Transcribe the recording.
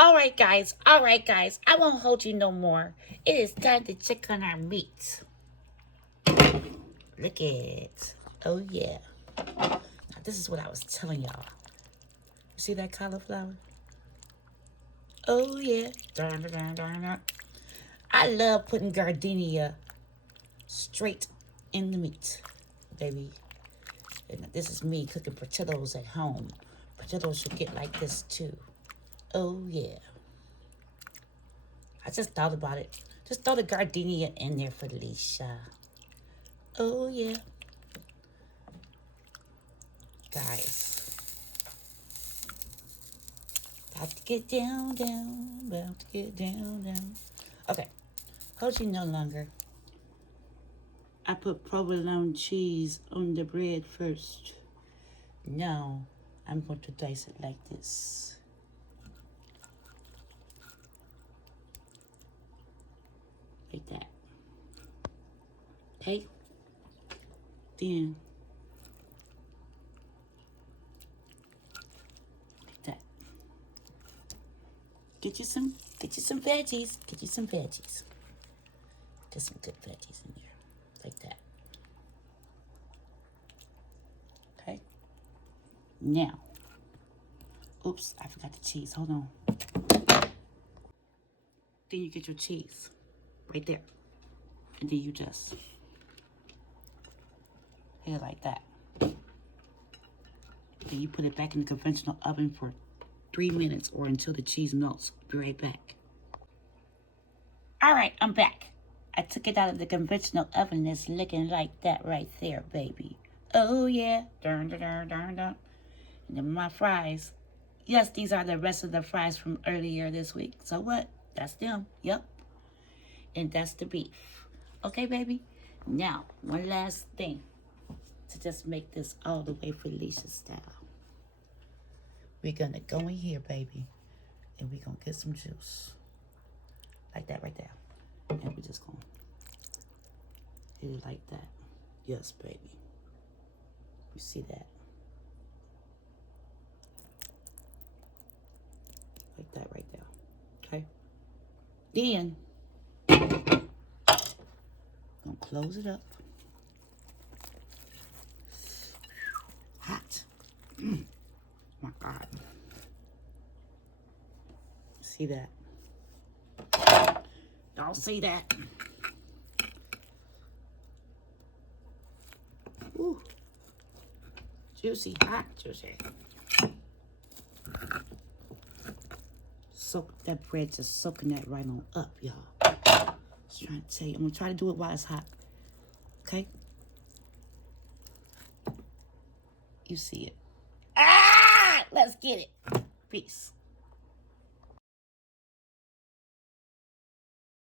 All right, guys. I won't hold you no more. It is time to check on our meat. Look at it. Oh, yeah. Now, this is what I was telling y'all. You see that cauliflower? Oh, yeah. Darn, darn, darn, darn. I love putting gardenia straight in the meat, baby. And this is me cooking portillos at home. Portillos should get like this, too. Oh, yeah. I just thought about it. Just throw the gardenia in there, Felicia. Oh, yeah. Guys. About to get down, down. About to get down, down. Okay. Hold you no longer. I put provolone cheese on the bread first. Now, I'm going to dice it like this. Like that. Okay? Then, like that. Get you some veggies. Get you some veggies. Get some good veggies in there. Like that. Okay? Now. Oops, I forgot the cheese. Hold on. Then you get your cheese. Right there. And then you just hit it like that. Then you put it back in the conventional oven for 3 minutes or until the cheese melts. Be right back. All right, I'm back. I took it out of the conventional oven. It's looking like that right there, baby. Oh, yeah. Dun, dun, dun, dun, dun. And then my fries. Yes, these are the rest of the fries from earlier this week. So what? That's them. Yep. And that's the beef. Okay, baby? Now, one last thing to just make this all the way Felicia style. We're going to go in here, baby, and we're going to get some juice. Like that right there. And we're just going to hit it like that. Yes, baby. You see that? Like that right there. Okay? Then, gonna close it up. Hot. My God. See that? Y'all see that? Ooh. Juicy, hot, juicy. Soak that bread, just soaking that right on up, y'all. Just trying to tell you. I'm gonna try to do it while it's hot. Okay? You see it. Ah! Let's get it. Peace.